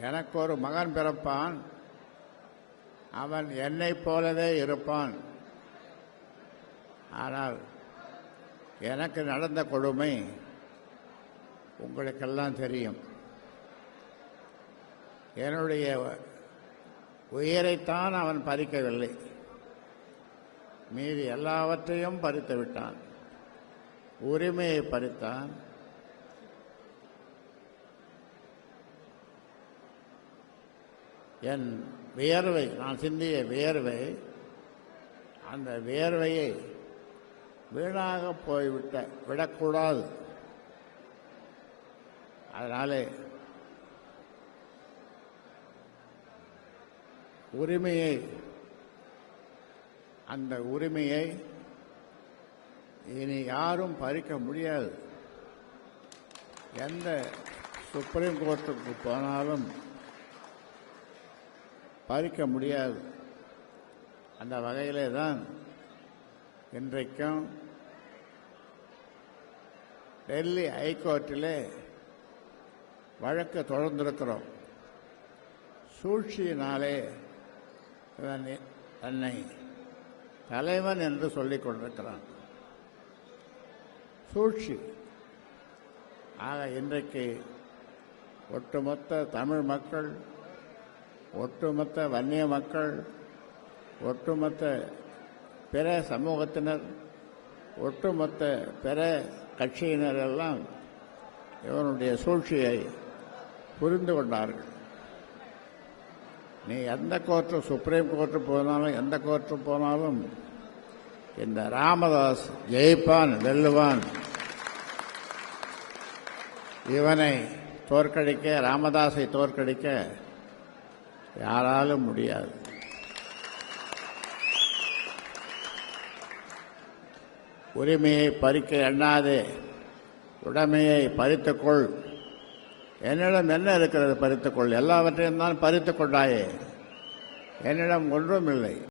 எனக்கு ஒரு மகன் பிறப்பான், அவன் என்னைப் போலவே இருப்பான். ஆனால் எனக்கு நடந்த கொடுமை உங்களுக்கெல்லாம் தெரியும். என்னுடைய உயிரைத்தான் அவன் பறிக்கவில்லை, மீதி எல்லாவற்றையும் பறித்து விட்டான். உரிமையை பறித்தான். என் வியர்வை, நான் சிந்திய வியர்வை, அந்த வியர்வையை வீணாக விடக்கூடாது. அதனாலே அந்த உரிமையை இனி யாரும் பறிக்க முடியாது. எந்த சுப்ரீம் கோர்ட்டுக்கு போனாலும் பறிக்க முடியாது. அந்த வகையிலே தான் இன்றைக்கும் டெல்லி ஹைகோர்ட்டிலே வழக்கு தொடர்ந்திருக்கிறோம். சூழ்ச்சியினாலே தன்னை தலைவன் என்று சொல்லிக் கொண்டிருக்கிறான். சூழ்ச்சி. ஆக இன்றைக்கு ஒட்டுமொத்த தமிழ் மக்கள், ஒட்டுமொத்த வன்னிய மக்கள், ஒட்டுமொத்த பிற சமூகத்தினர், ஒட்டுமொத்த பிற கட்சியினர் எல்லாம் இவனுடைய சூழ்ச்சியை புரிந்து கொண்டார்கள். நீ எந்த கோர்ட்டு, சுப்ரீம் கோர்ட்டு போனாலும், எந்த கோர்ட்டு போனாலும் இந்த ராமதாஸ் ஜெயிப்பான், வெல்லுவான். இவனை தோற்கடிக்க, ராமதாஸை தோற்கடிக்க யாராலும் முடியாது. உரிமையை பறிக்க எண்ணாதே, உடைமையை பறித்துக்கொள். என்னிடம் என்ன இருக்கிறது பறித்துக்கொள்? எல்லாவற்றையும் தான் பறித்துக் கொண்டாயே, என்னிடம் ஒன்றும் இல்லை.